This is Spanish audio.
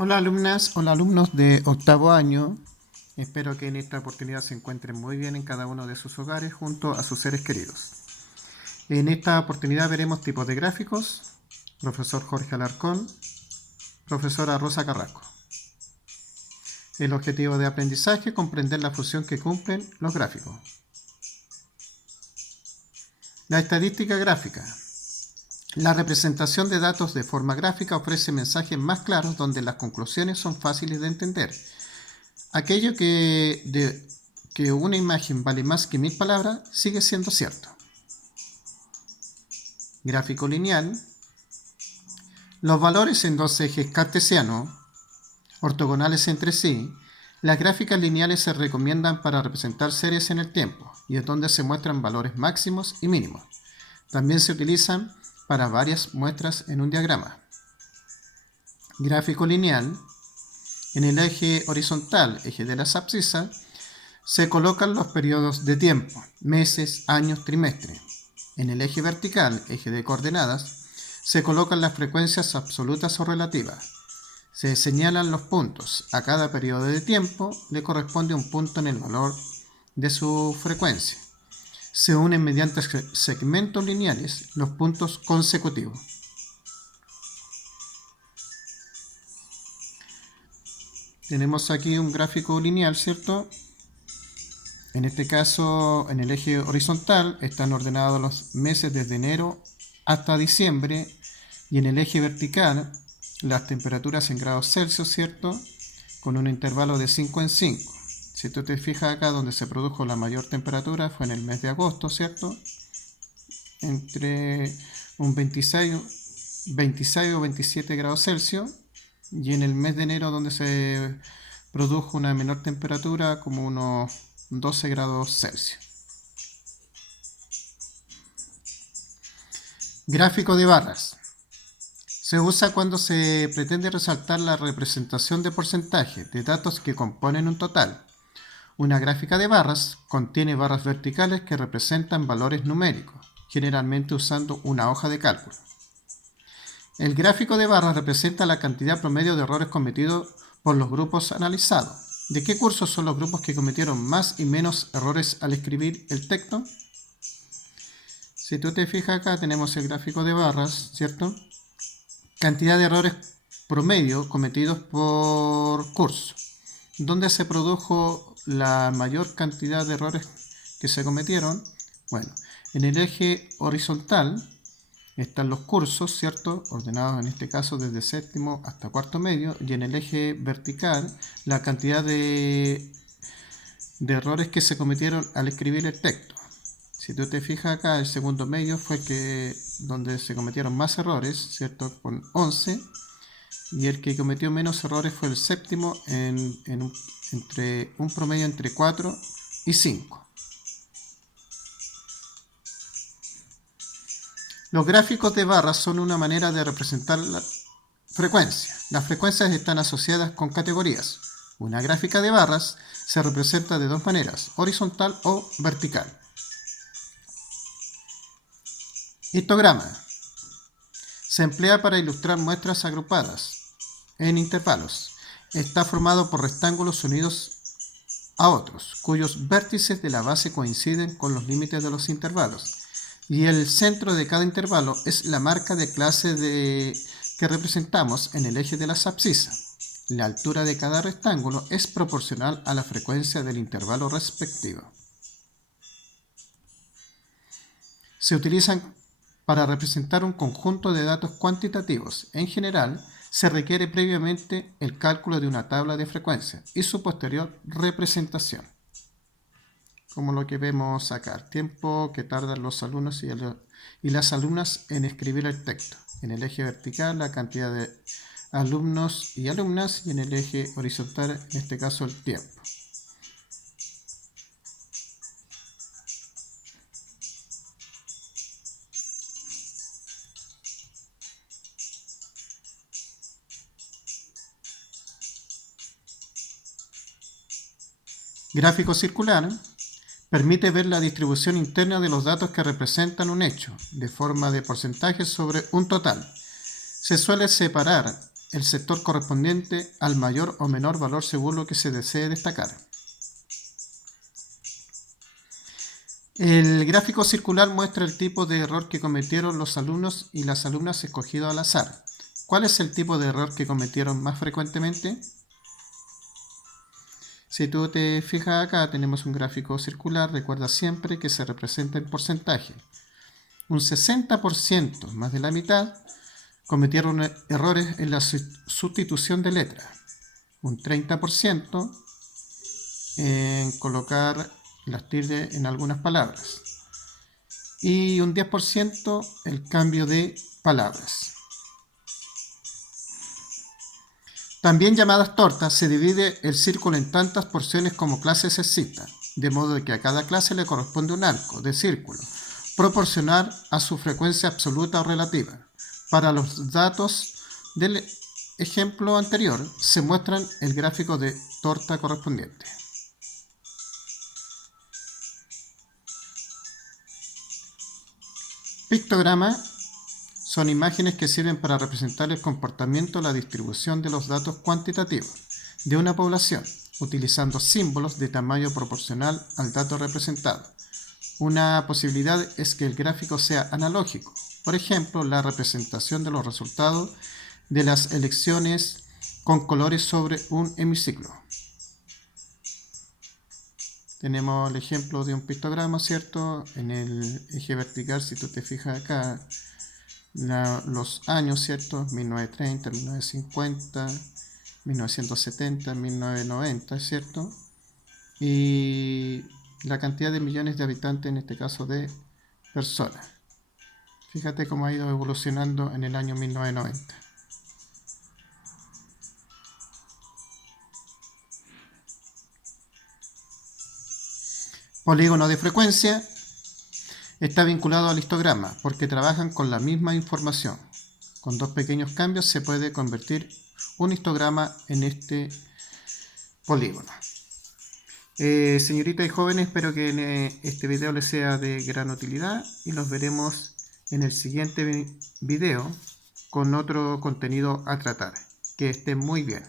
Hola alumnas, hola alumnos de octavo año. Espero que en esta oportunidad se encuentren muy bien en cada uno de sus hogares junto a sus seres queridos. En esta oportunidad veremos tipos de gráficos. Profesor Jorge Alarcón, profesora Rosa Carrasco. El objetivo de aprendizaje es comprender la función que cumplen los gráficos. La estadística gráfica. La representación de datos de forma gráfica ofrece mensajes más claros donde las conclusiones son fáciles de entender. Aquello que una imagen vale más que 1000 palabras sigue siendo cierto. Gráfico lineal. Los valores en dos ejes cartesianos, ortogonales entre sí, las gráficas lineales se recomiendan para representar series en el tiempo y es donde se muestran valores máximos y mínimos. También se utilizan para varias muestras en un diagrama. Gráfico lineal. En el eje horizontal, eje de las abscisas, se colocan los periodos de tiempo, meses, años, trimestres. En el eje vertical, eje de coordenadas, se colocan las frecuencias absolutas o relativas. Se señalan los puntos. A cada periodo de tiempo le corresponde un punto en el valor de su frecuencia. Se unen mediante segmentos lineales los puntos consecutivos. Tenemos aquí un gráfico lineal, ¿cierto? En este caso, en el eje horizontal están ordenados los meses desde enero hasta diciembre y en el eje vertical las temperaturas en grados Celsius, ¿cierto? Con un intervalo de 5 en 5. Si tú te fijas acá donde se produjo la mayor temperatura fue en el mes de agosto, ¿cierto? Entre un 26 o 27 grados Celsius y en el mes de enero donde se produjo una menor temperatura como unos 12 grados Celsius. Gráfico de barras. Se usa cuando se pretende resaltar la representación de porcentajes de datos que componen un total. Una gráfica de barras contiene barras verticales que representan valores numéricos, generalmente usando una hoja de cálculo. El gráfico de barras representa la cantidad promedio de errores cometidos por los grupos analizados. ¿De qué cursos son los grupos que cometieron más y menos errores al escribir el texto? Si tú te fijas acá tenemos el gráfico de barras, ¿cierto? Cantidad de errores promedio cometidos por curso. ¿Dónde se produjo la mayor cantidad de errores que se cometieron? Bueno, en el eje horizontal están los cursos, ¿cierto? Ordenados en este caso desde séptimo hasta cuarto medio. Y en el eje vertical, la cantidad de errores que se cometieron al escribir el texto. Si tú te fijas acá, el segundo medio fue donde se cometieron más errores, ¿cierto? Con 11. Y el que cometió menos errores fue el séptimo entre un promedio entre 4 y 5. Los gráficos de barras son una manera de representar la frecuencia. Las frecuencias están asociadas con categorías. Una gráfica de barras se representa de dos maneras, horizontal o vertical. Histograma. Se emplea para ilustrar muestras agrupadas en intervalos. Está formado por rectángulos unidos a otros, cuyos vértices de la base coinciden con los límites de los intervalos. Y el centro de cada intervalo es la marca de clase que representamos en el eje de las abscisas. La altura de cada rectángulo es proporcional a la frecuencia del intervalo respectivo. Se utilizan para representar un conjunto de datos cuantitativos. En general, se requiere previamente el cálculo de una tabla de frecuencia y su posterior representación. Como lo que vemos acá, el tiempo que tardan los alumnos y las alumnas en escribir el texto. En el eje vertical, la cantidad de alumnos y alumnas, y en el eje horizontal, en este caso, el tiempo. Gráfico circular permite ver la distribución interna de los datos que representan un hecho, de forma de porcentaje sobre un total. Se suele separar el sector correspondiente al mayor o menor valor según lo que se desee destacar. El gráfico circular muestra el tipo de error que cometieron los alumnos y las alumnas escogidos al azar. ¿Cuál es el tipo de error que cometieron más frecuentemente? Si tú te fijas acá, tenemos un gráfico circular. Recuerda siempre que se representa en porcentaje. Un 60%, más de la mitad, cometieron errores en la sustitución de letras. Un 30% en colocar las tildes en algunas palabras. Y un 10% el cambio de palabras. También llamadas tortas, se divide el círculo en tantas porciones como clases existan, de modo que a cada clase le corresponde un arco de círculo, proporcional a su frecuencia absoluta o relativa. Para los datos del ejemplo anterior, se muestran el gráfico de torta correspondiente. Pictograma son imágenes que sirven para representar el comportamiento o la distribución de los datos cuantitativos de una población, utilizando símbolos de tamaño proporcional al dato representado. Una posibilidad es que el gráfico sea analógico, por ejemplo, la representación de los resultados de las elecciones con colores sobre un hemiciclo. Tenemos el ejemplo de un pictograma, ¿cierto? En el eje vertical, si tú te fijas acá, los años, ¿cierto? 1930, 1950, 1970, 1990, ¿cierto? Y la cantidad de millones de habitantes, en este caso de personas. Fíjate cómo ha ido evolucionando en el año 1990. Polígono de frecuencia está vinculado al histograma porque trabajan con la misma información. Con dos pequeños cambios se puede convertir un histograma en este polígono. Señoritas y jóvenes, espero que este video les sea de gran utilidad y nos veremos en el siguiente video con otro contenido a tratar. Que estén muy bien.